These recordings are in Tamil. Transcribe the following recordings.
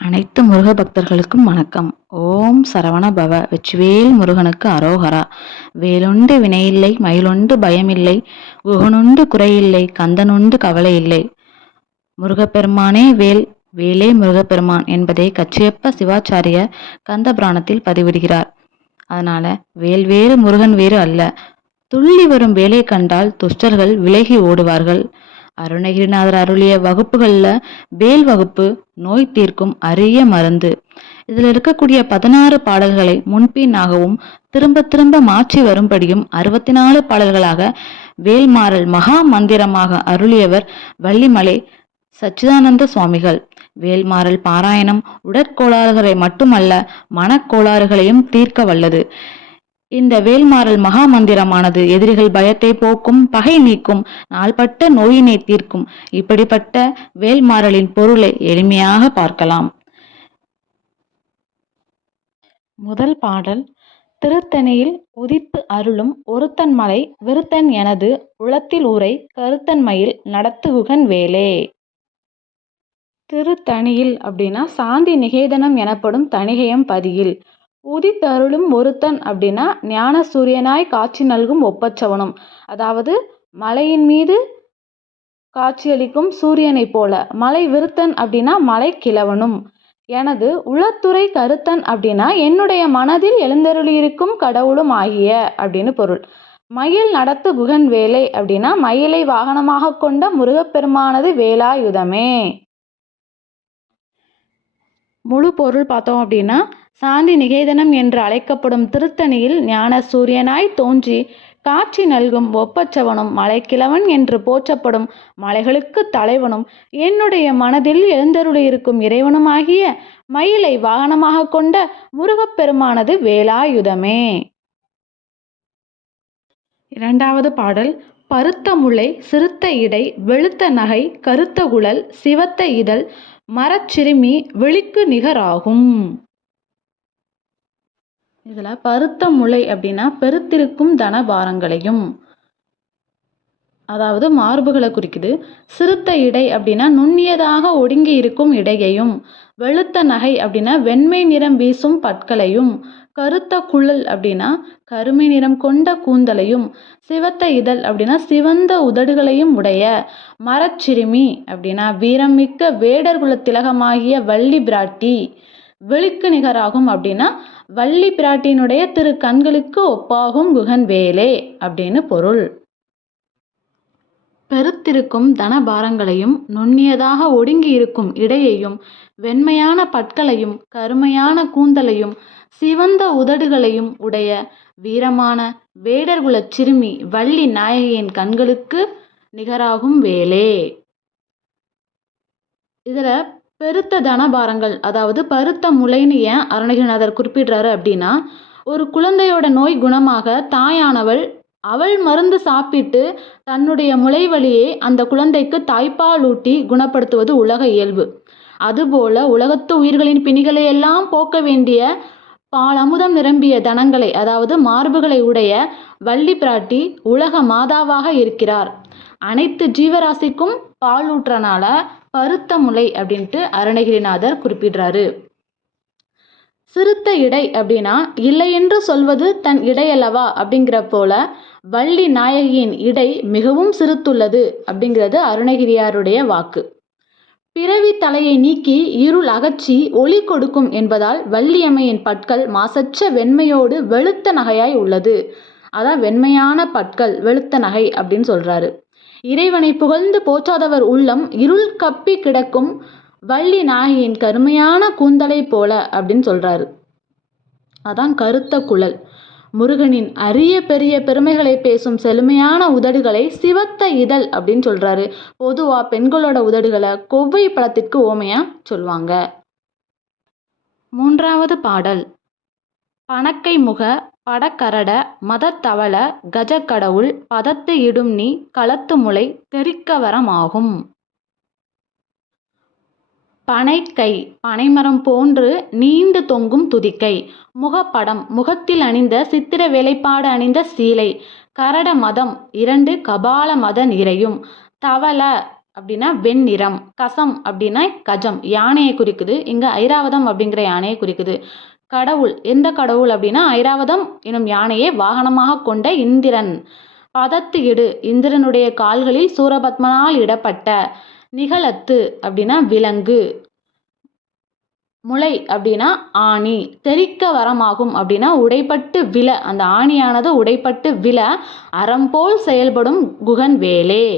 அனைத்து முருக பக்தர்களுக்கும் வணக்கம். ஓம் சரவண பவ. வெற்றிவேல் முருகனுக்கு அரோகரா. வேலுண்டு வினையில்லை, மயிலுண்டு பயமில்லை, குகனுண்டு குறையில்லை, கந்தனுண்டு கவலை இல்லை. முருகப்பெருமானே வேல், வேலே முருகப்பெருமான் என்பதை கச்சியப்ப சிவாச்சாரியர் கந்த புராணத்தில் பதிவிடுகிறார். அதனால வேல் வேறு முருகன் வேறு அல்ல. துள்ளி வரும் வேலை கண்டால் துஷ்டர்கள் விலகி ஓடுவார்கள். அருணகிரிநாதர் அருளிய வகுப்புகள்ல வேல் வகுப்பு நோய் தீர்க்கும் அரிய மருந்து. இதுல இருக்கக்கூடிய 16 பாடல்களை முன்பின்னாகவும் திரும்ப திரும்ப மாற்றி வரும்படியும் 64 பாடல்களாக வேல்மாறல் மகா மந்திரமாக அருளியவர் வள்ளிமலை சச்சிதானந்த சுவாமிகள். வேல்மாறல் பாராயணம் உடற்கோளாறுகளை மட்டுமல்ல, மனக்கோளாறுகளையும் தீர்க்க வல்லது. இந்த வேல்மாறல் மகா மந்திரமானது எதிரிகள் பயத்தை போக்கும், பகை நீக்கும், நாள்பட்ட நோயினை தீர்க்கும். இப்படிப்பட்ட வேல்மாறலின் பொருளை எளிமையாக பார்க்கலாம். முதல் பாடல். திருத்தணியில் உதித்து அருளும் ஒருத்தன் மலை விருத்தன் எனது உளத்தில் ஊரை கருத்தன் மயில் நடத்துகுகன் வேலே. திருத்தணியில் அப்படின்னா சாந்தி நிகேதனம் எனப்படும் தணிகையம் பதியில். உதித்தருளும் ஒருத்தன் அப்படின்னா ஞான சூரியனாய் காட்சி நல்கும் ஒப்பற்றவனும், அதாவது மலையின் மீது காட்சியளிக்கும் சூரியனை போல. மலை விருத்தன் அப்படின்னா மலை கிழவனும். எனது உளத்துறை கருத்தன் அப்படின்னா என்னுடைய மனதில் எழுந்தருளியிருக்கும் கடவுளும் ஆகிய அப்படின்னு பொருள். மயில் நடத்து குகன் வேலை அப்படின்னா மயிலை வாகனமாக கொண்ட முருகப்பெருமானது வேலாயுதமே. முழு பொருள் பார்த்தோம் அப்படின்னா, சாந்தி நிகேதனம் என்று அழைக்கப்படும் திருத்தணியில் ஞான சூரியனாய் தோன்றி காட்சி நல்கும் ஒப்பற்றவனும், மலைக்கிழவன் என்று போற்றப்படும் மலைகளுக்கு தலைவனும், என்னுடைய மனதில் எழுந்தருளியிருக்கும் இறைவனுமாகிய மயிலை வாகனமாக கொண்ட முருகப்பெருமானது வேலாயுதமே. இரண்டாவது பாடல். பருத்த முளை சிறுத்த இடை வெளுத்த நகை கருத்த குழல் சிவத்த இதழ் மரச்சிறுமி விழிக்கு நிகராகும். இதுல பருத்த முளை அப்படின்னா பெருத்திருக்கும் தனபாரங்களையும், அதாவது மார்புகளை குறிக்குது. சிறுத்த இடை அப்படின்னா நுண்ணியதாக ஒடுங்கி இருக்கும் இடையையும், வெளுத்த நகை அப்படின்னா வெண்மை நிறம் வீசும் பற்களையும், கருத்த குழல் அப்படின்னா கருமை நிறம் கொண்ட கூந்தலையும், சிவத்த இதழ் அப்படின்னா சிவந்த உதடுகளையும் உடைய மரச்சிறுமி அப்படின்னா வீரம் மிக்க வேடர்குல திலகமாகிய வள்ளி பிராட்டி. விழிக்கு நிகராகும் அப்படின்னா வள்ளி பிராட்டியினுடைய திரு கண்களுக்கு ஒப்பாகும் குகன் வேலே அப்படின்னு பொருள். பெருத்திருக்கும் தனபாரங்களையும், நுண்ணியதாக ஒடுங்கி இருக்கும் இடையையும், வெண்மையான பற்களையும், கருமையான கூந்தலையும், சிவந்த உதடுகளையும் உடைய வீரமான வேடர்குலச் சிறுமி வள்ளி நாயகியின் கண்களுக்கு நிகராகும் வேலே. இதுல பெருத்த தனபாரங்கள், அதாவது பருத்த முளைன்னு ஏன் அருணகிரிநாதர் குறிப்பிடுறாரு அப்படின்னா, ஒரு குழந்தையோட நோய் குணமாக தாயானவள் அவள் மருந்து சாப்பிட்டு தன்னுடைய முளை வழியே அந்த குழந்தைக்கு தாய்ப்பால் ஊட்டி குணப்படுத்துவது உலக இயல்பு. அதுபோல உலகத்து உயிர்களின் பிணிகளை எல்லாம் போக்க வேண்டிய பால் அமுதம் நிரம்பிய தனங்களை, அதாவது மார்புகளை உடைய வள்ளி பிராட்டி உலக மாதாவாக இருக்கிறார். அனைத்து ஜீவராசிக்கும் பால் ஊற்றனால பருத்த முளை அப்படின்ட்டு அருணகிரிநாதர் குறிப்பிடுறாரு. சிறுத்த இடை அப்படின்னா இல்லை என்று சொல்வது தன் இடையல்லவா அப்படிங்கிற போல வள்ளி நாயகியின் இடை மிகவும் சிறுத்துள்ளது அப்படிங்கிறது அருணகிரியாருடைய வாக்கு. பிறவி தலையை நீக்கி இருள் அகற்றி ஒளி கொடுக்கும் என்பதால் வள்ளியம்மையின் பற்கள் மாசற்ற வெண்மையோடு வெளுத்த நகையாய் உள்ளது. அதான் வெண்மையான பற்கள் வெளுத்த நகை அப்படின்னு சொல்றாரு. இறைவனை புகழ்ந்து போற்றாதவர் உள்ளம் இருள் கப்பி கிடக்கும் வள்ளி நாயகியின் கருமையான கூந்தலை போல அப்படின்னு சொல்றாரு. அதான் கருத்த குழல். முருகனின் அரிய பெரிய பெருமைகளை பேசும் செழுமையான உதடுகளை சிவத்த இதழ் அப்படின்னு சொல்றாரு. பொதுவா பெண்களோட உதடுகளை கொவ்வை பழத்திற்கு ஓமையா சொல்லுவாங்க. மூன்றாவது பாடல். பணக்கை முக படக்கரட மதத்தவள கஜக்கடவுள் பதத்து இடும் நீ களத்து முளை தெரிக்கவரமாகும். பனைக்கை பனைமரம் போன்று நீண்டு தொங்கும் துதிக்கை. முகப்படம் முகத்தில் அணிந்த சித்திர வேலைப்பாடு அணிந்த சீலை. கரட மதம் 2 கபால மத நிறையும். தவள அப்படின்னா வெண்ணிறம், கசம் அப்படின்னா கஜம் யானையை குறிக்குது. இங்கே ஐராவதம் அப்படிங்கிற யானையை குறிக்குது. கடவுள், எந்த கடவுள் அப்படின்னா ஐராவதம் எனும் யானையை வாகனமாக கொண்ட இந்திரன். பதத்து இடு, இந்திரனுடைய கால்களில் சூரபத்மனால் இடப்பட்ட. நிகழத்து அப்படின்னா விலங்கு. முளை அப்படின்னா ஆணி. தெறிக்க வரமாகும் அப்படின்னா உடைப்பட்டு விழ, அந்த ஆணியானது உடைப்பட்டு விழ அறம்போல் செயல்படும் குகன் வேலே.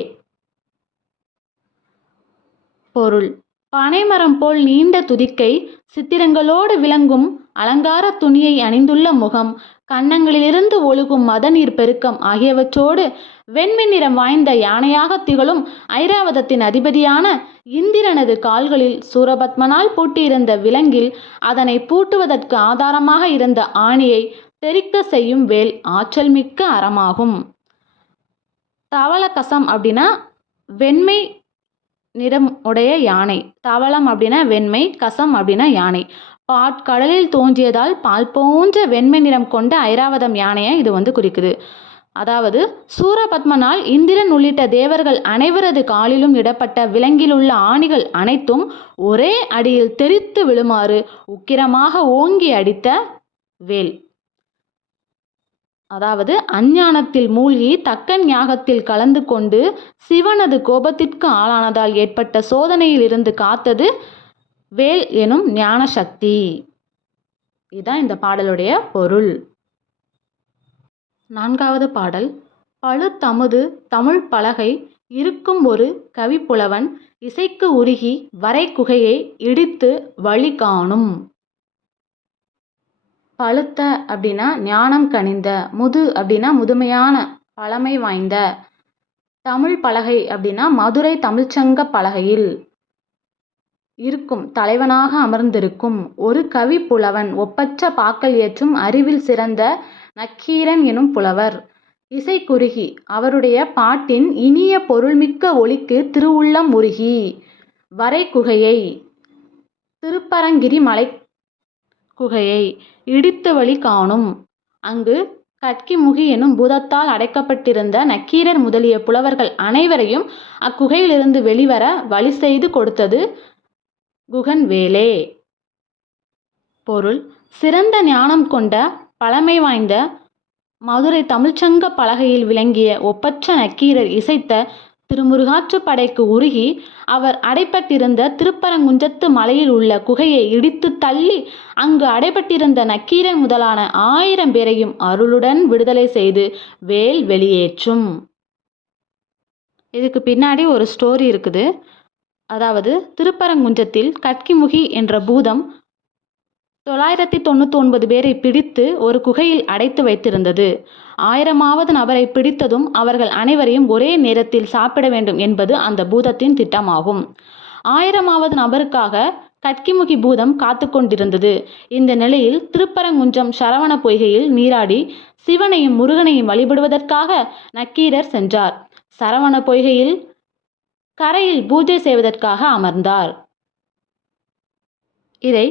பொருள்: பனைமரம் போல் நீண்ட துதிக்கை, சித்திரங்களோடு விளங்கும் அலங்கார துணியை அணிந்துள்ள முகம், கன்னங்களிலிருந்து ஒழுகும் மதநீர் பெருக்கம் ஆகியவற்றோடு வெண்மை நிறம் வாய்ந்த யானையாக திகழும் ஐராவதத்தின் அதிபதியான இந்திரனது கால்களில் சூரபத்மனால் பூட்டியிருந்த விலங்கில் அதனை பூட்டுவதற்கு ஆதாரமாக இருந்த ஆணியை தெறிக்க செய்யும் வேல் ஆற்றல் மிக்க அறமாகும். தவளகசம் அப்படின்னா வெண்மை நிறம் உடைய யானை. தவளம் அப்படின்னா வெண்மை, கசம் அப்படின்னா யானை. பாற்கடலில் தோன்றியதால் பால் போன்ற வெண்மை நிறம் கொண்ட ஐராவதம் யானையை இது குறிக்குது. அதாவது சூரபத்மனால் இந்திரன் உள்ளிட்ட தேவர்கள் அனைவரது காலிலும் இடப்பட்ட விலங்கில் உள்ள ஆணிகள் அனைத்தும் ஒரே அடியில் தெறித்து விழுமாறு உக்கிரமாக ஓங்கி அடித்த வேல். அதாவது அஞ்ஞானத்தில் மூழ்கி தக்கன் யாகத்தில் கலந்து கொண்டு சிவனது கோபத்திற்கு ஆளானதால் ஏற்பட்ட சோதனையில் இருந்து காத்தது வேல் எனும் ஞான சக்தி. இதுதான் இந்த பாடலுடைய பொருள். 4வது பாடல். பழுத்தமுது தமிழ் பலகை இருக்கும் ஒரு கவிப்புலவன் இசைக்கு உருகி வரை குகையை இடித்து வழி காணும். பழுத்த அப்படின்னா ஞானம் கனிந்த, முது அப்படின்னா முதுமையான, பழமை வாய்ந்த. தமிழ் பலகை அப்படின்னா மதுரை தமிழ்ச்சங்க பலகையில் இருக்கும் தலைவனாக அமர்ந்திருக்கும் ஒரு கவி புலவன், ஒப்பற்ற பாக்கள் ஏற்றும் அறிவில் சிறந்த நக்கீரன் எனும் புலவர். இசைக்குருகி, அவருடைய பாட்டின் இனிய பொருள்மிக்க ஒலிக்கு திருவுள்ளம் உருகி. வரை குகையை, திருப்பரங்கிரி மலை குகையை இடித்து வழி காணும். அங்கு கட்கிமுகி எனும் பூதத்தால் அடைக்கப்பட்டிருந்த நக்கீரர் முதலிய புலவர்கள் அனைவரையும் அக்குகையிலிருந்து வெளிவர வழி செய்து கொடுத்தது குகன் வேலே. பொருள்: சிறந்த ஞானம் கொண்ட பழமை வாய்ந்த மதுரை தமிழ்ச்சங்க பலகையில் விளங்கிய ஒப்பற்ற நக்கீரர் இசைத்த திருமுருகாற்றுப்படைக்கு உருகி அவர் அடைப்பட்டிருந்த திருப்பரங்குன்றத்து மலையில் உள்ள குகையை இடித்து தள்ளி அங்கு அடைப்பட்டிருந்த நக்கீரன் முதலான 1000 பேரையும் அருளுடன் விடுதலை செய்து வேல் வெளியேற்றும். இதுக்கு பின்னாடி ஒரு ஸ்டோரி இருக்குது. அதாவது திருப்பரங்குன்றத்தில் கட்கிமுகி என்ற பூதம் 999 பேரை பிடித்து ஒரு குகையில் அடைத்து வைத்திருந்தது. 1000வது நபரை பிடித்ததும் அவர்கள் அனைவரையும் ஒரே நேரத்தில் சாப்பிட வேண்டும் என்பது அந்த பூதத்தின் திட்டமாகும். 1000வது நபருக்காக கட்கிமுகி பூதம் காத்து கொண்டிருந்தது. இந்த நிலையில் திருப்பரங்குன்றம் சரவண பொய்கையில் நீராடி சிவனையும் முருகனையும் வழிபடுவதற்காக நக்கீரர் சென்றார். சரவண பொய்கையில் கரையில் பூஜை செய்வதற்காக அமர்ந்தார். இதை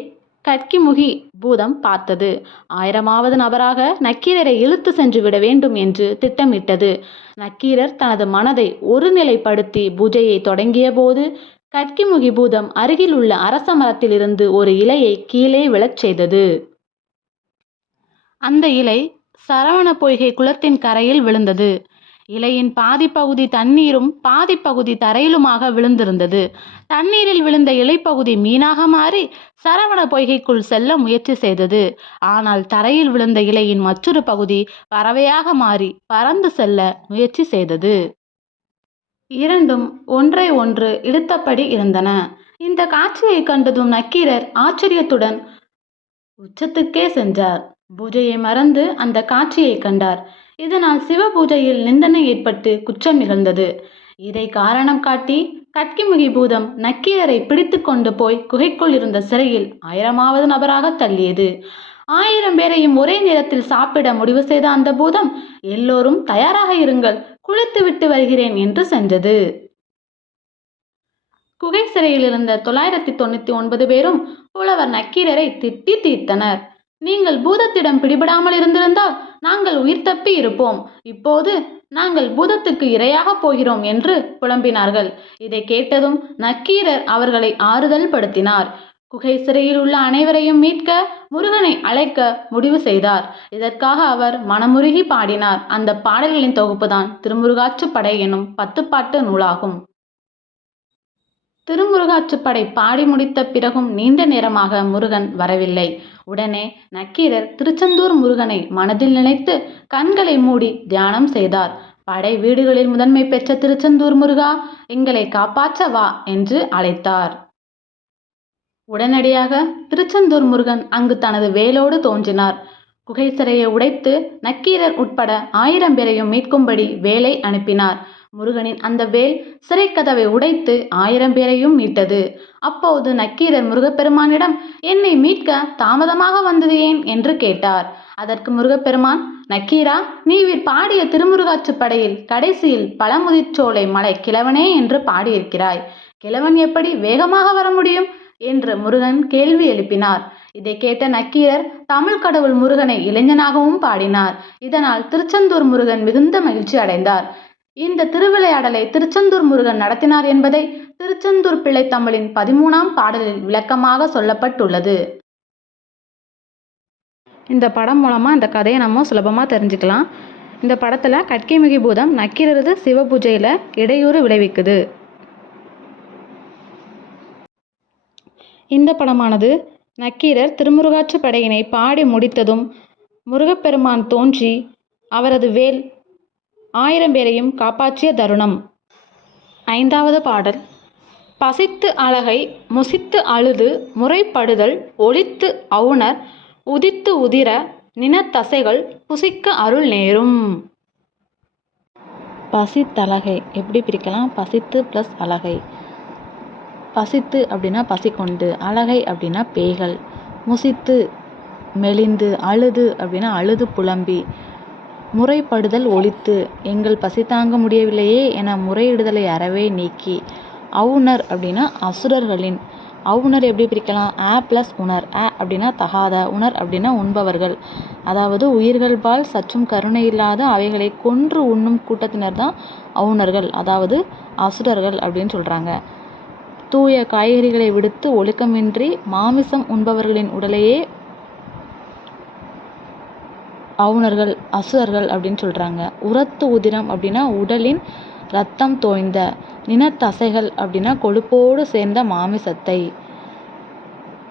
கட்கிமுகி பூதம் பார்த்தது. 1000வது நபராக நக்கீரரை இழுத்து சென்று விட வேண்டும் என்று திட்டமிட்டது. நக்கீரர் தனது மனதை ஒருநிலைப்படுத்தி பூஜையை தொடங்கிய போது கட்கிமுகி பூதம் அருகில் உள்ள அரச மரத்திலிருந்து ஒரு இலையை கீழே விழச் செய்தது. அந்த இலை சரவண பொய்கை குளத்தின் கரையில் விழுந்தது. இலையின் பாதி பகுதி தண்ணீரும் பாதி பகுதி தரையிலுமாக விழுந்திருந்தது. தண்ணீரில் விழுந்த இலைப்பகுதி மீனாக மாறி சரவண பொய்கைக்குள் செல்ல முயற்சி செய்தது. ஆனால் தரையில் விழுந்த இலையின் மற்றொரு பகுதி பறவையாக மாறி பறந்து செல்ல முயற்சி செய்தது. இரண்டும் ஒன்றை ஒன்று இழுத்தபடி இருந்தன. இந்த காட்சியை கண்டதும் நக்கீரர் ஆச்சரியத்துடன் உச்சத்துக்கே சென்றார். பூஜையை மறந்து அந்த காட்சியை கண்டார். இதனால் சிவ பூஜையில் நிந்தனை ஏற்பட்டு குற்றம் நிகழ்ந்தது. இதை காரணம் காட்டி கட்கிமுகி பூதம் நக்கீரரை பிடித்து கொண்டு போய் குகைக்குள் இருந்த சிறையில் 1000வது நபராக தள்ளியது. 1000 பேரையும் ஒரே நேரத்தில் சாப்பிட முடிவு செய்த அந்த பூதம் எல்லோரும் தயாராக இருங்கள், குளித்து விட்டு வருகிறேன் என்று சென்றது. குகை சிறையில் இருந்த 999 பேரும் புலவர் நக்கீரரை திட்டி தீர்த்தனர். நீங்கள் பூதத்திடம் பிடிபடாமல் இருந்திருந்தால் நாங்கள் உயிர் தப்பி இருப்போம். இப்போது நாங்கள் பூதத்துக்கு இரையாகப் போகிறோம் என்று புலம்பினார்கள். இதை கேட்டதும் நக்கீரர் அவர்களை ஆறுதல் படுத்தினார். குகை சிறையில் உள்ள அனைவரையும் மீட்க முருகனை அழைக்க முடிவு செய்தார். இதற்காக அவர் மனமுருகி பாடினார். அந்த பாடல்களின் தொகுப்புதான் திருமுருகாற்றுப்படை எனும் 10 பாட்டு நூலாகும். திருமுருகாற்றுப்படை பாடி முடித்த பிறகும் நீண்ட நேரமாக முருகன் வரவில்லை. உடனே நக்கீரர் திருச்செந்தூர் முருகனை மனதில் நினைத்து கண்களை மூடி தியானம் செய்தார். படை வீடுகளில் முதன்மை பெற்ற திருச்செந்தூர் முருகா, எங்களை காப்பாற்ற வா என்று அழைத்தார். உடனடியாக திருச்செந்தூர் முருகன் அங்கு தனது வேலோடு தோன்றினார். குகை சிறையை உடைத்து நக்கீரர் உட்பட 1000 பேரையும் மீட்கும்படி வேலை அனுப்பினார். முருகனின் அந்த வேல் சிறைக்கதவை உடைத்து 1000 பேரையும் மீட்டது. அப்போது நக்கீரர் முருகப்பெருமானிடம், என்னை மீட்க தாமதமாக வந்தது ஏன் என்று கேட்டார். அதற்கு முருகப்பெருமான், நக்கீரா, நீ பாடிய திருமுருகாற்றுப்படையில் கடைசியில் பழமுதிர்ச்சோலை மலை கிழவனே என்று பாடியிருக்கிறாய். கிழவன் எப்படி வேகமாக வர முடியும் என்று முருகன் கேள்வி எழுப்பினார். இதை கேட்ட நக்கீரர் தமிழ் கடவுள் முருகனை இளைஞனாகவும் பாடினார். இதனால் திருச்செந்தூர் முருகன் மிகுந்த மகிழ்ச்சி அடைந்தார். இந்த திருவிளையாடலை திருச்செந்தூர் முருகன் நடத்தினார் என்பதை திருச்செந்தூர் பிள்ளை தமிழின் 13ஆம் பாடலில் விளக்கமாக சொல்லப்பட்டுள்ளது. இந்த படம் மூலமாக இந்த கதையை நம்ம சுலபமாக தெரிஞ்சுக்கலாம். இந்த படத்தில் கட்கைமிகி பூதம் நக்கீரரது சிவ பூஜையில் இடையூறு விளைவிக்குது. இந்த படமானது நக்கீரர் திருமுருகாற்றுப்படையினை பாடி முடித்ததும் முருகப்பெருமான் தோன்றி அவரது வேல் 1000 பேரையும் காப்பாற்றிய தருணம். 5வது பாடல். பசித்து அழகை முசித்து அழுது முறைப்படுதல் ஒளித்து அவுணர் உதித்து உதிர நினத்தசைகள் புசிக்க அருள் நேரும். பசித்தழகை எப்படி பிரிக்கலாம்? பசித்து ப்ளஸ் அழகை. பசித்து அப்படின்னா பசி கொண்டு, அழகை அப்படின்னா பேய்கள், முசித்து மெலிந்து, அழுது அப்படின்னா அழுது புலம்பி, முறைப்படுதல் ஒழித்து எங்கள் பசி தாங்க முடியவில்லையே என முறையிடுதலை அறவே நீக்கி, அவுணர் அப்படின்னா அசுரர்களின். அவுணர் எப்படி பிரிக்கலாம்? ஆ ப்ளஸ் உணர். ஆ அப்படின்னா தகாத, உணர் அப்படின்னா உண்பவர்கள், அதாவது உயிர்கள்பால் சற்றும் கருணை இல்லாத அவைகளை கொன்று உண்ணும் கூட்டத்தினர் தான் அவுணர்கள், அதாவது அசுரர்கள் அப்படின்னு சொல்கிறாங்க. தூய காய்கறிகளை விடுத்து ஒழுக்கமின்றி மாமிசம் உண்பவர்களின் உடலையே அவுணர்கள், அசுரர்கள் அப்படின்னு சொல்கிறாங்க. உரத்து உதிரம் அப்படின்னா உடலின் இரத்தம் தோய்ந்த, நினத்தசைகள் அப்படின்னா கொழுப்போடு சேர்ந்த மாமிசத்தை,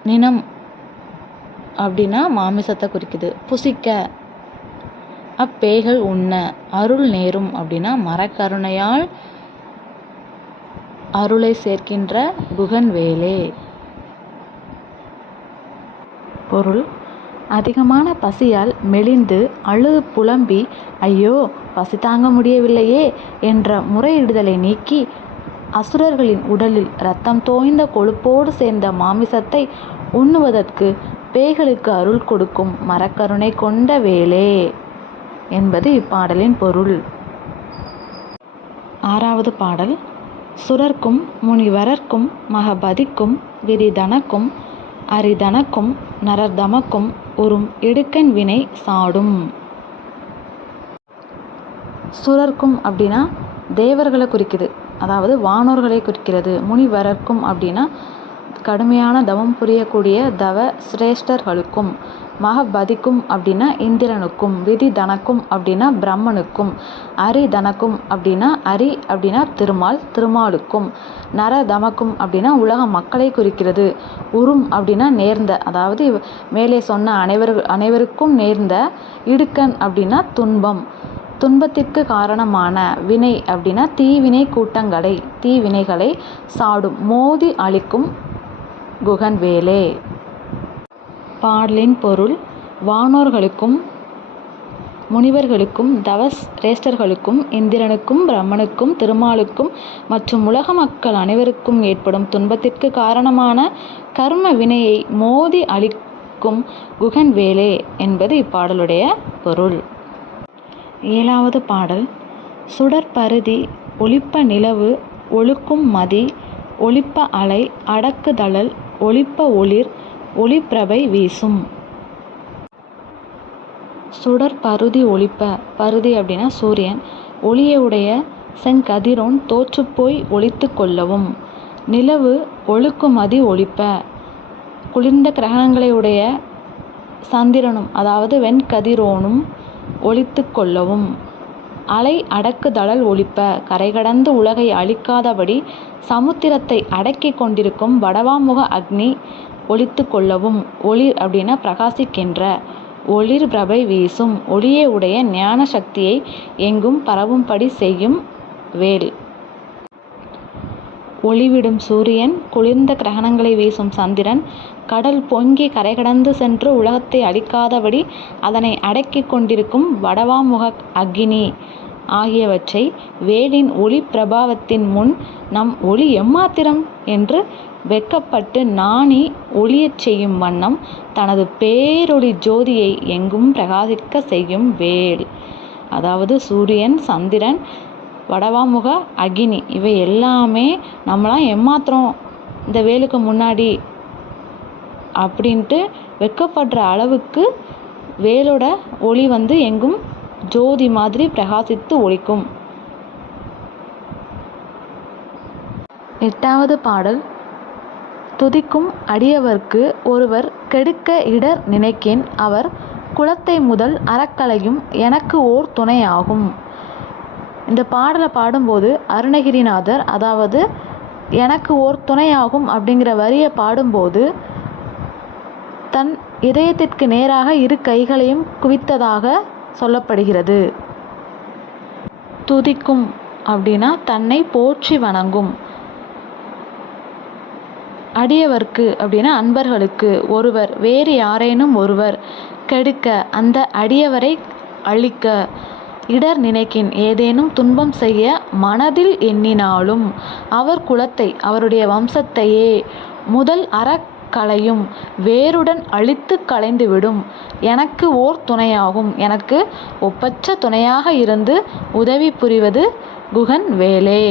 நினம் அப்படின்னா மாமிசத்தை குறிக்குது, புசிக்க அப்பேய்கள் உண்ண, அருள் நேரும் அப்படின்னா மரக்கருணையால் அருளை சேர்க்கின்ற குகன் வேலே. பொருள். அதிகமான பசியால் மெலிந்து அழுது புலம்பி ஐயோ பசி தாங்க முடியவில்லையே என்ற முறையிடுதலை நீக்கி அசுரர்களின் உடலில் இரத்தம் தோய்ந்த கொழுப்போடு சேர்ந்த மாமிசத்தை உண்ணுவதற்கு பேய்களுக்கு அருள் கொடுக்கும் மரக்கருணை கொண்ட வேலே என்பது இப்பாடலின் பொருள். 6வது பாடல். சுரர்க்கும் முனிவரர்க்கும் மகபதிக்கும் விரிதனக்கும் அரிதனக்கும் நரர்தமக்கும் உறும் இடுக்கண் வினை சாடும். சுரர்க்கும் அப்படின்னா தேவர்களை குறிக்குது, அதாவது வானோர்களை குறிக்கிறது. முனிவரர்க்கும் அப்படின்னா கடுமையான தவம் புரியக்கூடிய தவ சிரேஷ்டர்களுக்கும். மகபதிக்கும் அப்படின்னா இந்திரனுக்கும். விதி தனக்கும் அப்படின்னா பிரம்மனுக்கும். அரி தனக்கும் அப்படின்னா அரி அப்படின்னா திருமால், திருமாலுக்கும். நர தமக்கும் அப்படின்னா உலக மக்களை குறிக்கிறது. உறும் அப்படின்னா நேர்ந்த, அதாவது மேலே சொன்ன அனைவருக்கும் நேர்ந்த. இடுக்கண் அப்படின்னா துன்பம், துன்பத்திற்கு காரணமான. வினை அப்படின்னா தீவினை கூட்டங்களை, தீவினைகளை சாடும், மோதி அழிக்கும் குகன் வேலே. பாடலின் பொருள். வானோர்களுக்கும் முனிவர்களுக்கும் தவசிரேஷ்டர்களுக்கும் இந்திரனுக்கும் பிரம்மனுக்கும் திருமாலுக்கும் மற்றும் உலக மக்கள் அனைவருக்கும் ஏற்படும் துன்பத்திற்கு காரணமான கர்ம வினையை மோதி அழிக்கும் குகன் வேலே என்பது இப்பாடலுடைய பொருள். 7வது பாடல். சுடற்பருதி ஒளிப்ப நிலவு ஒழுக்கும் மதி ஒளிப்ப அலை அடக்குதழல் ஒளிப்ப ஒளிர் ஒளிப்பிரபை வீசும். சுடர் பருதி ஒளிப்ப. பருதி அப்படின்னா சூரியன். ஒளியை உடைய செங்கதிரோன் தோற்றுப்போய் ஒளித்து கொள்ளவும். நிலவு ஒழுக்குமதி ஒளிப்ப. குளிர்ந்த கிரகணங்களை உடைய சந்திரனும் அதாவது வெண்கதிரோனும் ஒளித்து கொள்ளவும். அலை அடக்குதழல் ஒளிப்ப. கரை கடந்து உலகை அழிக்காதபடி சமுத்திரத்தை அடக்கி கொண்டிருக்கும் வடவாமுக அக்னி ஒளித்து கொள்ளவும். ஒளிர் அப்படின்னா பிரகாசிக்கின்ற. ஒளிர் பிரபை வீசும். ஒளியை உடைய ஞான சக்தியை எங்கும் பரவும்படி செய்யும் வேல். ஒளிவிடும் சூரியன், குளிர்ந்த கிரகணங்களை வீசும் சந்திரன், கடல் பொங்கி கரை கடந்து சென்று உலகத்தை அழிக்காதபடி அதனை அடக்கி கொண்டிருக்கும் வடவாமுக அக்னி ஆகியவற்றை வேலின் ஒளி பிரபாவத்தின் முன் நம் ஒளி எம்மாத்திரம் என்று வெட்கப்பட்டு நாணி ஒளியச் செய்யும் வண்ணம் தனது பேரொளி ஜோதியை எங்கும் பிரகாசிக்க செய்யும் வேல். அதாவது சூரியன், சந்திரன், வடவாமுக அக்னி இவை எல்லாமே நம்மளாம் எம்மாத்திரம் இந்த வேலுக்கு முன்னாடி அப்படின்ட்டு வெட்கப்படுற அளவுக்கு வேலோட ஒளி எங்கும் ஜோதி மாதிரி பிரகாசித்து ஒளிக்கும். 8வது பாடல். துதிக்கும் அடியவர்க்கு ஒருவர் கெடுக்க இடர் நினைக்கின் அவர் குலத்தை முதல் அறக்கலையும் எனக்கு ஓர் துணையாகும். இந்த பாடலை பாடும்போது அருணகிரிநாதர் அதாவது எனக்கு ஓர் துணையாகும் அப்படிங்கிற வரியை பாடும்போது தன் இதயத்திற்கு நேராக இரு கைகளையும் குவித்ததாக சொல்லப்படுகிறது. துதிக்கும் அப்படின்னா தன்னை போற்றி வணங்கும். அடியவர்க்கு அப்படின்னா அன்பர்களுக்கு, ஒருவர் வேறு யாரேனும் ஒருவர், கெடுக்க அந்த அடியவரை அழிக்க, இடர் நினைக்கின் ஏதேனும் துன்பம் செய்ய மனதில் எண்ணினாலும், அவர் குலத்தை அவருடைய வம்சத்தையே முதல் அறக்களையும் வேருடன் அழித்து களைந்துவிடும் எனக்கு ஓர் துணையாகும். எனக்கு ஒப்பற்ற துணையாக இருந்து உதவி புரிவது குகன் வேலே.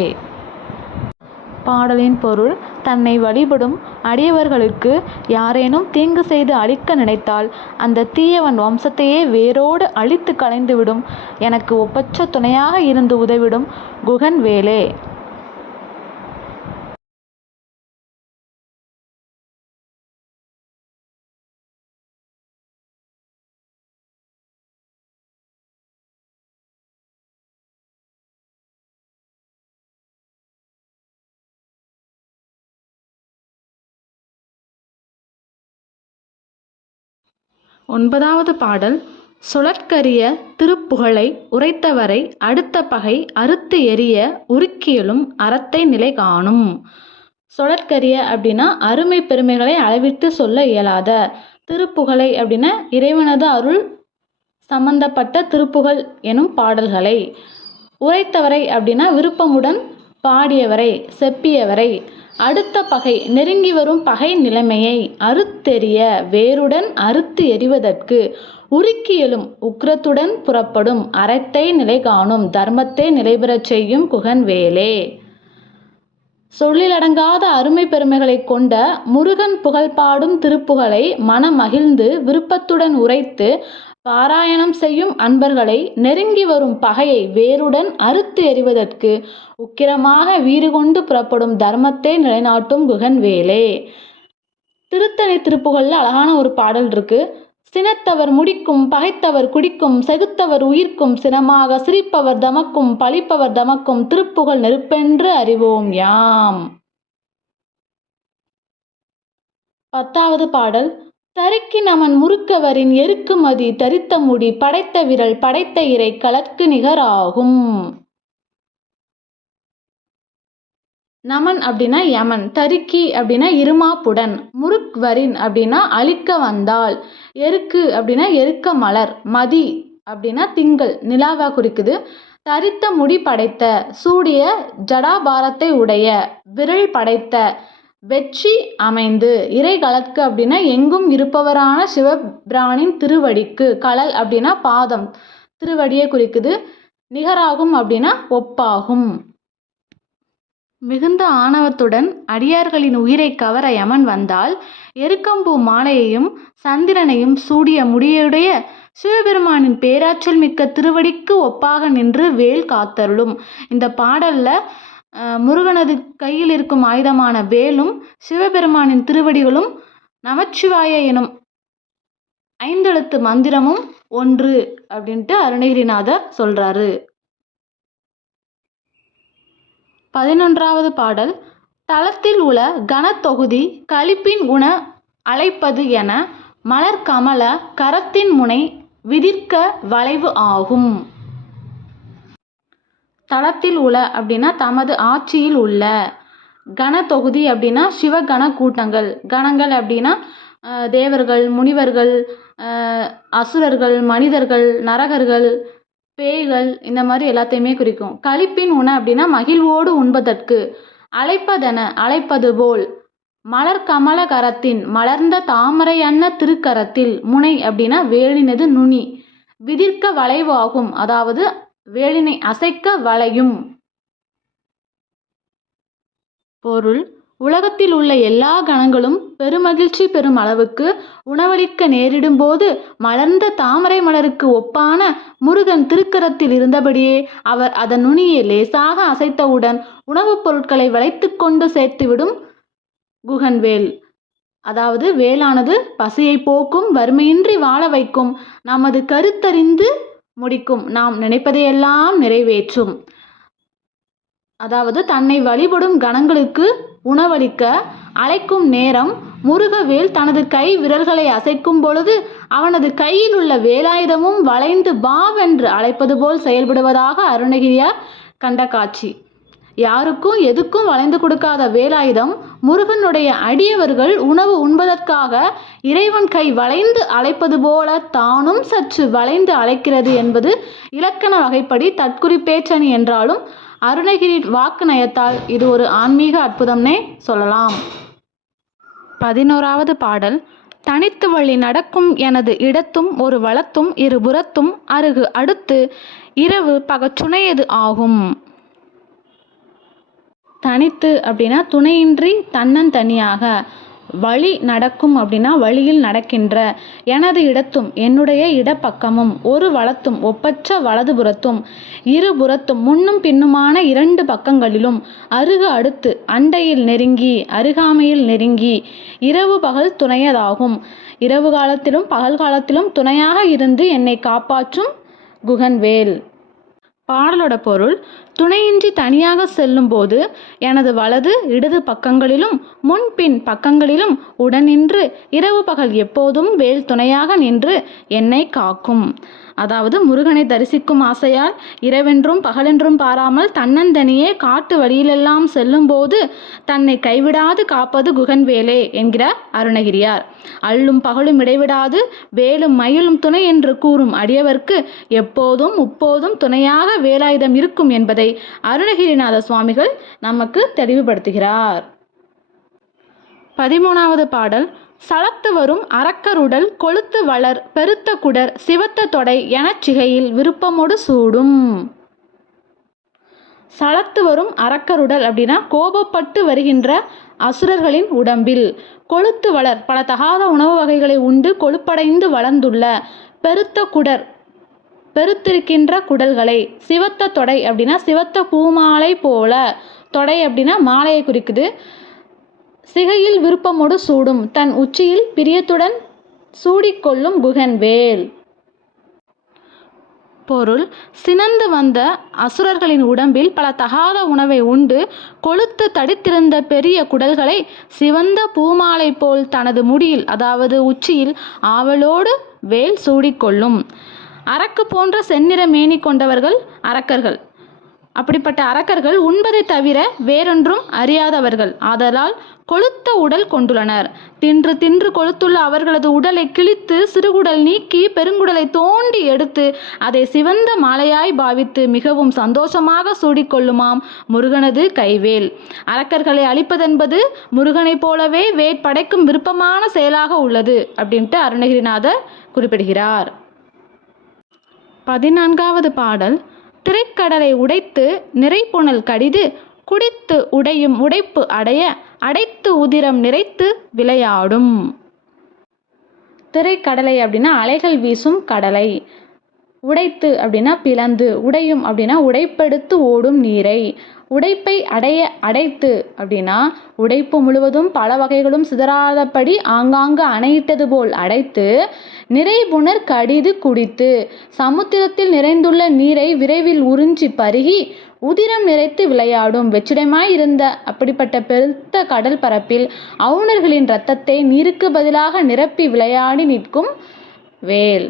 பாடலின் பொருள். தன்னை வழிபடும் அடியவர்களுக்கு யாரேனும் தீங்கு செய்து அழிக்க நினைத்தால் அந்த தீயவன் வம்சத்தையே வேரோடு அழித்து களைந்துவிடும் எனக்கு ஒப்பற்ற துணையாக இருந்து உதவிடும் குகன் வேலே. ஒன்பதாவது பாடல். சுழற்கரிய திருப்புகழை உரைத்தவரை அடுத்த பகை அறுத்து எரிய உருக்கியலும் அறத்தை நிலை காணும். சுழற்கரிய அப்படின்னா அருமை பெருமைகளை அளவிட்டு சொல்ல இயலாத. திருப்புகழை அப்படின்னா இறைவனது அருள் சம்பந்தப்பட்ட திருப்புகழ் எனும் பாடல்களை. உரைத்தவரை அப்படின்னா விருப்பமுடன் பாடியவரை, செப்பியவரை. அடுத்த பகை நெருங்கி வரும் பகை நிலைமையை அறுத்தெறிய வேருடன் அறுத்து எறிவதற்கு உருக்கியலும் உக்கிரத்துடன் புறப்படும் அறத்தை நிலை காணும் தர்மத்தை நிலைபெறச் செய்யும் குகன் வேலே. சொல்லிலடங்காத அருமை பெருமைகளை கொண்ட முருகன் புகழ் பாடும் திருப்புகழை மனமகிழ்ந்து விருப்பத்துடன் உரைத்து பாராயணம் செய்யும் அன்பர்களை நெருங்கி வரும் பகையை வேருடன் அறுத்து எறிவதற்கு உக்கிரமாக வீறு கொண்டு புறப்படும் தர்மத்தை நிலைநாட்டும் குகன் வேலே. திருத்தணி திருப்புகழ்ல அழகான ஒரு பாடல் இருக்கு. சினத்தவர் முடிக்கும், பகைத்தவர் குடிக்கும், செகுத்தவர் உயிர்க்கும், சினமாக சிரிப்பவர் தமக்கும், பழிப்பவர் தமக்கும், திருப்புகழ் நெருப்பென்று அறிவோம் யாம். 10வது பாடல். தரிக்கி நமன் முறுக்கவரின் எருக்குமதி தரித்த முடி படைத்த விரல் படைத்த இறை கலற்கு நிகராகும். நமன் அப்படின்னா யமன், தரிக்கி அப்படின்னா இருமாப்புடன், முறுக்வரின் அப்படின்னா அழிக்க வந்தால், எருக்கு அப்படின்னா எருக்க மலர், மதி அப்படின்னா திங்கள் நிலாவா குறிக்குது, தரித்த முடி படைத்த சூடிய ஜடாபாரத்தை உடைய, விரல் படைத்த வெற்றி அமைந்து, இறை கலற்கு அப்படின்னா எங்கும் இருப்பவரான சிவபிரானின் திருவடிக்கு, கலல் அப்படின்னா பாதம் திருவடியை குறிக்குது, நிகராகும் அப்படின்னா ஒப்பாகும். மிகுந்த ஆணவத்துடன் அடியார்களின் உயிரை கவர யமன் வந்தால் எருக்கம்பூ மாலையையும் சந்திரனையும் சூடிய முடியுடைய சிவபெருமானின் பேராற்றல் மிக்க திருவடிக்கு ஒப்பாக நின்று வேல் காத்தருளும். இந்த பாடல்ல முருகனது கையில் இருக்கும் ஆயுதமான வேலும் சிவபெருமானின் திருவடிகளும் நமச்சிவாய எனும் 5 எழுத்து மந்திரமும் ஒன்று அப்படின்ட்டு அருணகிரிநாதர் சொல்றாரு. 11வது பாடல். தலத்தில் உள்ள கனத்தொகுதி களிப்பின் உண அழைப்பது என மலர் கமல கரத்தின் முனை விதிர்க்க வளைவு ஆகும். தலத்தில் உள்ள அப்படின்னா தமது ஆட்சியில் உள்ள, கனத்தொகுதி அப்படின்னா சிவகண கூட்டங்கள், கணங்கள் அப்படின்னா தேவர்கள், முனிவர்கள், அசுரர்கள், மனிதர்கள், நரகர்கள், பேய்கள், இந்த மாதிரி எல்லாத்தையுமே குறிக்கும். களிப்பின் உண அப்படின்னா மகிழ்வோடு உண்பதற்கு, அழைப்பதென அழைப்பது போல், மலர் கமல கரத்தின் மலர்ந்த தாமரை அன்ன திருக்கரத்தில், முனை அப்படின்னா வேலினது நுனி, விதிர்க்க வளைவு ஆகும், அதாவது வேலினை அசைக்க வளையும். பொருள். உலகத்தில் உள்ள எல்லா கணங்களும் பெருமகிழ்ச்சி பெறும் அளவுக்கு உணவளிக்க நேரிடும் போது மலர்ந்த தாமரை மலருக்கு ஒப்பான முருகன் திருக்கரத்தில் இருந்தபடியே அவர் அதன் நுனியை லேசாக அசைத்தவுடன் உணவுப் பொருட்களை வளைத்து கொண்டு சேர்த்துவிடும் குகன்வேல். அதாவது வேலானது பசியை போக்கும், வறுமையின்றி வாழ வைக்கும், நமது கருத்தறிந்து முடிக்கும், நாம் நினைப்பதையெல்லாம் நிறைவேற்றும். அதாவது தன்னை வழிபடும் கணங்களுக்கு உணவளிக்க அழைக்கும் நேரம் முருகவேல் தனது கை விரல்களை அசைக்கும் பொழுது அவனது கையில் உள்ள வேலாயுதமும் வளைந்து பாவென்று அழைப்பது போல் செயல்படுவதாக அருணகிரியார் கண்ட காட்சி. யாருக்கும் எதுக்கும் வளைந்து கொடுக்காத வேலாயுதம் முருகனுடைய அடியவர்கள் உணவு உண்பதற்காக இறைவன் கை வளைந்து அழைப்பது போல தானும் சற்று வளைந்து அழைக்கிறது என்பது இலக்கண வகைப்படி தற்குறிப்பேற்றணி என்றாலும் அருணகிரி வாக்கு நயத்தால் இது ஒரு ஆன்மீக அற்புதம்னே சொல்லலாம். 11வது பாடல். தனித்து வழி நடக்கும் எனது இடத்தும் ஒரு வளத்தும் இருபுறத்தும் அருகு அடுத்து இரவு பகச்சுணையது ஆகும். தனித்து அப்படின்னா துணையின்றி தன்னந்தனியாக, வழி நடக்கும் அப்படின்னா வழியில் நடக்கின்ற, எனது இடத்தும் என்னுடைய இடப்பக்கமும், ஒரு வலத்தும் ஒப்பற்ற வலதுபுறத்தும், இருபுறத்தும் முன்னும் பின்னுமான 2 பக்கங்களிலும், அருகு அடுத்து அண்டையில் நெருங்கி அருகாமையில் நெருங்கி, இரவு பகல் துணையதாகும், இரவு காலத்திலும் பகல் காலத்திலும் துணையாக இருந்து என்னை காப்பாற்றும் குகன்வேல். பாடலோட பொருள். துணையின்றி தனியாக செல்லும் போது எனது வலது இடது பக்கங்களிலும் முன்பின் பக்கங்களிலும் உடனின்று இரவு பகல் எப்போதும் வேல் துணையாக நின்று என்னை காக்கும். அதாவது முருகனை தரிசிக்கும் ஆசையால் இரவென்றும் பகலென்றும் பாராமல் தன்னந்தனியே காட்டு வழியிலெல்லாம் செல்லும் போது தன்னை கைவிடாது காப்பது குகன்வேலே என்கிறார் அருணகிரியார். அள்ளும் பகலும் இடைவிடாது வேலும் மயிலும் துணை என்று கூறும் அடியவர்க்கு எப்போதும் முப்போதும் துணையாக வேலாயுதம் இருக்கும் என்பதை அருணகிரிநாத சுவாமிகள் நமக்கு தெளிவுபடுத்துகிறார். 13வது பாடல். சலத்து வரும் அரக்கருடல் கொழுத்து வளர் பெருத்த குடர் சிவத்த தொடை எனச் சிகையில் விருப்பமொடு சூடும். சலத்து வரும் அரக்கருடல் அப்படின்னா கோபப்பட்டு வருகின்ற அசுரர்களின் உடம்பில், கொழுத்து வளர் பல தகாத உணவு வகைகளை உண்டு கொழுப்படைந்து வளர்ந்துள்ள, பெருத்த குடர் பெருத்திருக்கின்ற குடல்களை, சிவத்த தொடை அப்படின்னா சிவத்த பூமாலை போல, தொடை அப்படின்னா மாலையை குறிக்குது, சிகையில் விருப்பமோடு சூடும் தன் உச்சியில் பிரியத்துடன் சூடிக்கொள்ளும் குகன்வேல். பொருள். சினந்து வந்த அசுரர்களின் உடம்பில் பல தகாத உணவை உண்டு கொழுத்து தடித்திருந்த பெரிய குடல்களை சிவந்த பூமாலை போல் தனது முடியில் அதாவது உச்சியில் ஆவலோடு வேல் சூடிக்கொள்ளும். அரக்கு போன்ற செந்நிற மேனி கொண்டவர்கள் அரக்கர்கள். அப்படிப்பட்ட அரக்கர்கள் உண்பதை தவிர வேறொன்றும் அறியாதவர்கள் ஆதலால் கொழுத்த உடல் கொண்டுள்ளனர். தின்று தின்று கொழுத்துள்ள அவர்களது உடலை கிழித்து சிறுகுடல் நீக்கி பெருங்குடலை தோண்டி எடுத்து அதை சிவந்த மாலையாய் பாவித்து மிகவும் சந்தோஷமாக சூடிக்கொள்ளுமாம் முருகனது கைவேல். அரக்கர்களை அழிப்பதென்பது முருகனைப் போலவே வேட்படைக்கும் விருப்பமான செயலாக உள்ளது அப்படின்ட்டு அருணகிரிநாதர் குறிப்பிடுகிறார். 14வது பாடல். திரைக்கடலை உடைத்து நிறைப்புணல் கடிது குடித்து உடையும் உடைப்பு அடைய அடைத்து உதிரம் நிறைத்து விளையாடும். திரைக்கடலை அப்படின்னா அலைகள் வீசும் கடலை. உடைத்து அப்படின்னா பிளந்து. உடையும் அப்படின்னா உடைப்பெடுத்து ஓடும் நீரை. உடைப்பை அடைத்து அப்படின்னா உடைப்பு முழுவதும் பல வகைகளும் சிதறாதபடி ஆங்காங்கு அணையிட்டது போல் அடைத்து. நிறைபுணர் கடிது குடித்து. சமுத்திரத்தில் நிறைந்துள்ள நீரை விரைவில் உறிஞ்சி பருகி உதிரம் நிறைத்து விளையாடும் வெற்றிடமாயிருந்த அப்படிப்பட்ட பெருத்த கடல் பரப்பில் அவுணர்களின் இரத்தத்தை நீருக்கு பதிலாக நிரப்பி விளையாடி நிற்கும் வேல்.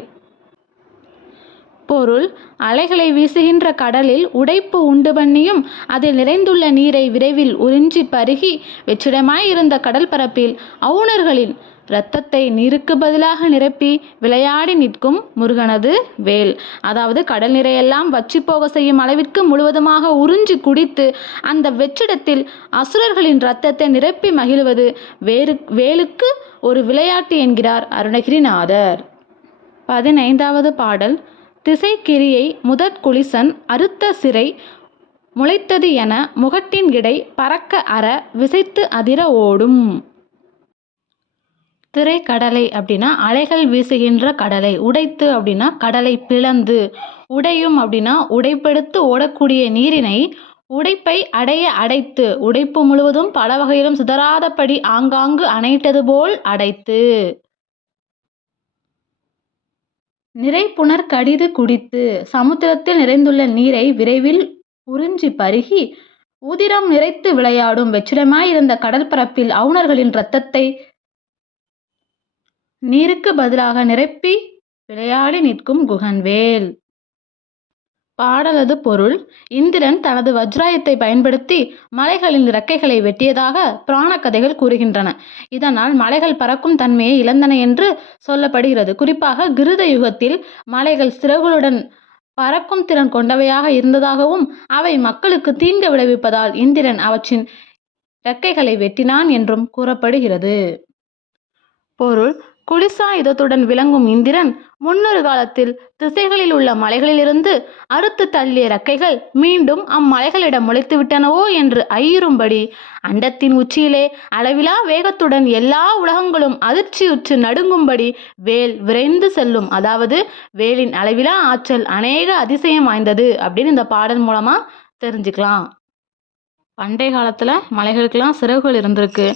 பொருள்: அலைகளை வீசுகின்ற கடலில் உடைப்பு உண்டு பண்ணியும் அதில் நிறைந்துள்ள நீரை விரைவில் உறிஞ்சி பருகி வெற்றிடமாயிருந்த கடல் பரப்பில் அவுணர்களின் இரத்தத்தை நீருக்கு பதிலாக நிரப்பி விளையாடி நிற்கும் முருகனது வேல். அதாவது கடல் நீரையெல்லாம் வற்றி போக செய்யும் அளவிற்கு முழுவதுமாக உறிஞ்சி குடித்து அந்த வெற்றிடத்தில் அசுரர்களின் இரத்தத்தை நிரப்பி மகிழ்வது வேலுக்கு ஒரு விளையாட்டு என்கிறார் அருணகிரிநாதர். 15வது பாடல். திசைக்கிரியை முதற்குலிசன் அறுத்த சிறை முளைத்தது என முகட்டின் இடை பறக்க அற விசைத்து அதிர ஓடும். திரைக்கடலை அப்படின்னா அலைகள் வீசுகின்ற கடலை. உடைத்து அப்படின்னா கடலை பிளந்து. உடையும் அப்படின்னா உடைப்பெடுத்து ஓடக்கூடிய நீரினை உடைப்பை அடைத்து. உடைப்பு முழுவதும் பல வகையிலும் சிதறாதபடி ஆங்காங்கு அணையிட்டது போல் அடைத்து. நிறைபுணர் கடிது குடித்து. சமுத்திரத்தில் நிறைந்துள்ள நீரை விரைவில் உறிஞ்சி பருகி உதிரம் நிறைத்து விளையாடும் வெற்றிடமாயிருந்த கடல் பரப்பில் அவுணர்களின் இரத்தத்தை நீருக்கு பதிலாக நிரப்பி விளையாடி நிற்கும் குகன்வேல். பாடலது பொருள்: இந்திரன் தனது வஜ்ராயத்தை பயன்படுத்தி மலைகளின் இறக்கைகளை வெட்டியதாக புராண கதைகள் கூறுகின்றன. இதனால் மலைகள் பறக்கும் தன்மையை இழந்தன என்று சொல்லப்படுகிறது. குறிப்பாக கிருத யுகத்தில் மலைகள் சிறகுகளுடன் பறக்கும் திறன் கொண்டவையாக இருந்ததாகவும் அவை மக்களுக்கு தீங்கு விளைவிப்பதால் இந்திரன் அவற்றின் இறக்கைகளை வெட்டினான் என்றும் கூறப்படுகிறது. பொருள்: குளிசாயுதத்துடன் விளங்கும் இந்திரன் முன்னொரு காலத்தில் திசைகளில் உள்ள மலைகளிலிருந்து அறுத்து தள்ளிய இறக்கைகள் மீண்டும் அம்மலைகளிடம் முளைத்துவிட்டனவோ என்று ஐயுறும்படி அண்டத்தின் உச்சியிலே அளவிலா வேகத்துடன் எல்லா உலகங்களும் அதிர்ச்சியுற்று நடுங்கும்படி வேல் விரைந்து செல்லும். அதாவது வேலின் அளவிலா ஆற்றல் அநேக அதிசயம் வாய்ந்தது அப்படின்னு இந்த பாடல் மூலமா தெரிஞ்சுக்கலாம். பண்டைய காலத்துல மலைகளுக்கெல்லாம் சிறகுகள் இருந்திருக்கு.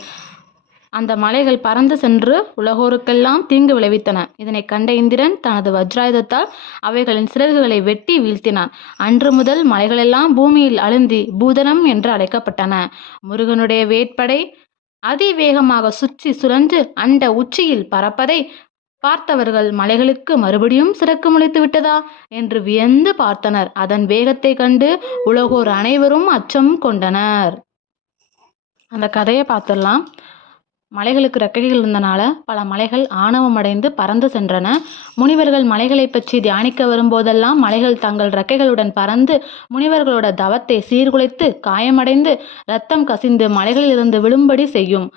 அந்த மலைகள் பறந்து சென்று உலகோருக்கெல்லாம் தீங்கு விளைவித்தன. இதனை கண்ட இந்திரன் தனது வஜ்ராயுதத்தால் அவைகளின் சிறகுகளை வெட்டி வீழ்த்தினான். அன்று முதல் மலைகளெல்லாம் பூமியில் அழுந்தி பூதனம் என்று அழைக்கப்பட்டன. முருகனுடைய வேட்படை அதிவேகமாக சுழன்று அண்ட உச்சியில் பறப்பதை பார்த்தவர்கள் மலைகளுக்கு மறுபடியும் சிறகு முளைத்து விட்டதா என்று வியந்து பார்த்தனர். அதன் வேகத்தை கண்டு உலகோர் அனைவரும் அச்சம் கொண்டனர். அந்த கதையை பார்த்துடலாம். மலைகளுக்கு ரெக்கைகள் இருந்தனால பல மலைகள் ஆணவம் அடைந்து பறந்து சென்றன. முனிவர்கள் மலைகளை பற்றி தியானிக்க வரும்போதெல்லாம் மலைகள் தங்கள் ரெக்கைகளுடன் பறந்து முனிவர்களோட தவத்தை சீர்குலைத்து காயமடைந்து இரத்தம் கசிந்து மலைகளிலிருந்து விழும்படி செய்யும்.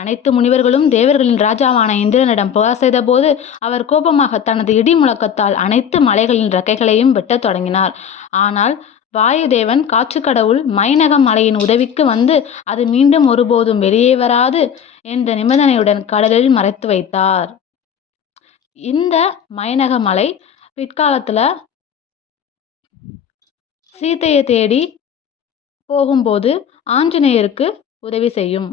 அனைத்து முனிவர்களும் தேவர்களின் ராஜாவான இந்திரனிடம் புகார் செய்த போது அவர் கோபமாக தனது இடி முழக்கத்தால் அனைத்து மலைகளின் ரெக்கைகளையும் வெட்டத் தொடங்கினார். ஆனால் வாயுதேவன் காற்று கடவுள் மைனக மலையின் உதவிக்கு வந்து அது மீண்டும் ஒருபோதும் வெளியே வராது என்ற நிபந்தனையுடன் கடலில் மறைத்து வைத்தார். இந்த மைனக மலை பிற்காலத்துல சீதையை தேடி போகும்போது ஆஞ்சநேயருக்கு உதவி செய்யும்.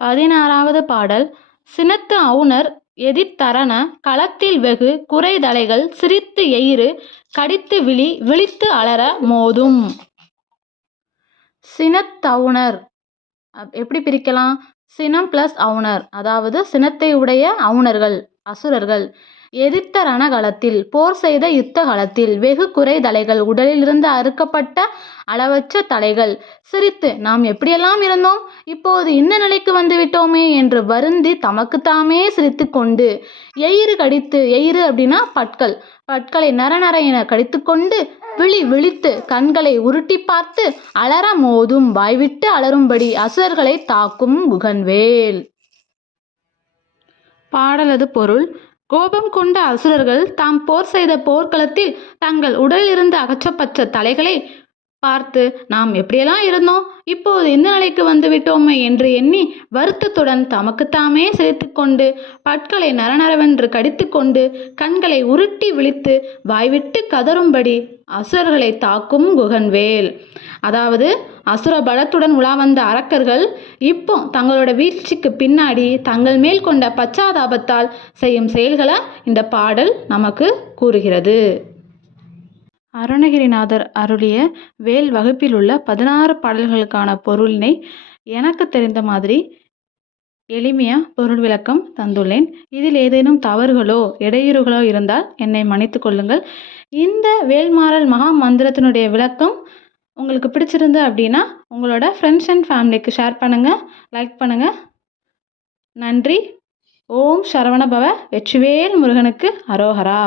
16வது பாடல். சினத்து அவுணர் எதிர்த்தரன களத்தில் வெகு குறைதலைகள் சிரித்து எயிறு கடித்து விழித்து அலற மோதும். சினத்தவுணர் எப்படி பிரிக்கலாம்? சினம் பிளஸ் அவுணர், அதாவது சினத்தை உடைய அவுணர்கள் அசுரர்கள். எதிர்த்த ரணகளத்தில் போர் செய்த யுத்த களத்தில் வெகு குறை தலைகள் உடலிலிருந்து அறுக்கப்பட்ட அளவற்ற தலைகள் சிரித்து நாம் எப்படியெல்லாம் இருந்தோம், இப்போது இந்த நிலைக்கு வந்துவிட்டோமே என்று வருந்தி தமக்குத்தாமே சிரித்து கொண்டு எயிறு கடித்து, எயிறு அப்படின்னா பற்களை நர என கடித்து கொண்டு விழித்து கண்களை உருட்டி பார்த்து அலற மோதும் வாய்விட்டு அலறும்படி அசுரர்களை தாக்கும் குகன்வேல். பாடலது பொருள். கோபம் கொண்ட அசுரர்கள் தாம் போர் செய்த போர்க்களத்தில் தங்கள் உடலிலிருந்து அகற்றப்பட்ட தலைகளை பார்த்து நாம் எப்படியெல்லாம் இருந்தோம், இப்போது இந்த நிலைக்கு வந்து விட்டோமே என்று எண்ணி வருத்தத்துடன் தமக்குத்தாமே சிரித்துக்கொண்டு பற்களை நரநரவென்று கடித்துக்கொண்டு கண்களை உருட்டி விழித்து வாய்விட்டு கதறும்படி அசுரர்களை தாக்கும் குகன்வேல். அதாவது அசுர பலத்துடன் உலா வந்த அரக்கர்கள் இப்போ தங்களோட வீழ்ச்சிக்கு பின்னாடி தங்கள் மேல் கொண்ட பச்சாதாபத்தால் செய்யும் செயல்களை இந்த பாடல் நமக்கு கூறுகிறது. அருணகிரிநாதர் அருளிய வேல் வகுப்பில் உள்ள 16 பாடல்களுக்கான பொருளினை எனக்கு தெரிந்த மாதிரி எளிமையாக பொருள் விளக்கம் தந்துள்ளேன். இதில் ஏதேனும் தவறுகளோ இடையூறுகளோ இருந்தால் என்னை மன்னித்து கொள்ளுங்கள். இந்த வேல்மாறல் மகா மந்திரத்தினுடைய விளக்கம் உங்களுக்கு பிடிச்சிருந்து அப்படின்னா உங்களோட ஃப்ரெண்ட்ஸ் அண்ட் ஃபேமிலிக்கு ஷேர் பண்ணுங்கள், லைக் பண்ணுங்கள். நன்றி. ஓம் சரவண பவ. வெற்றிவேல் முருகனுக்கு அரோகரா.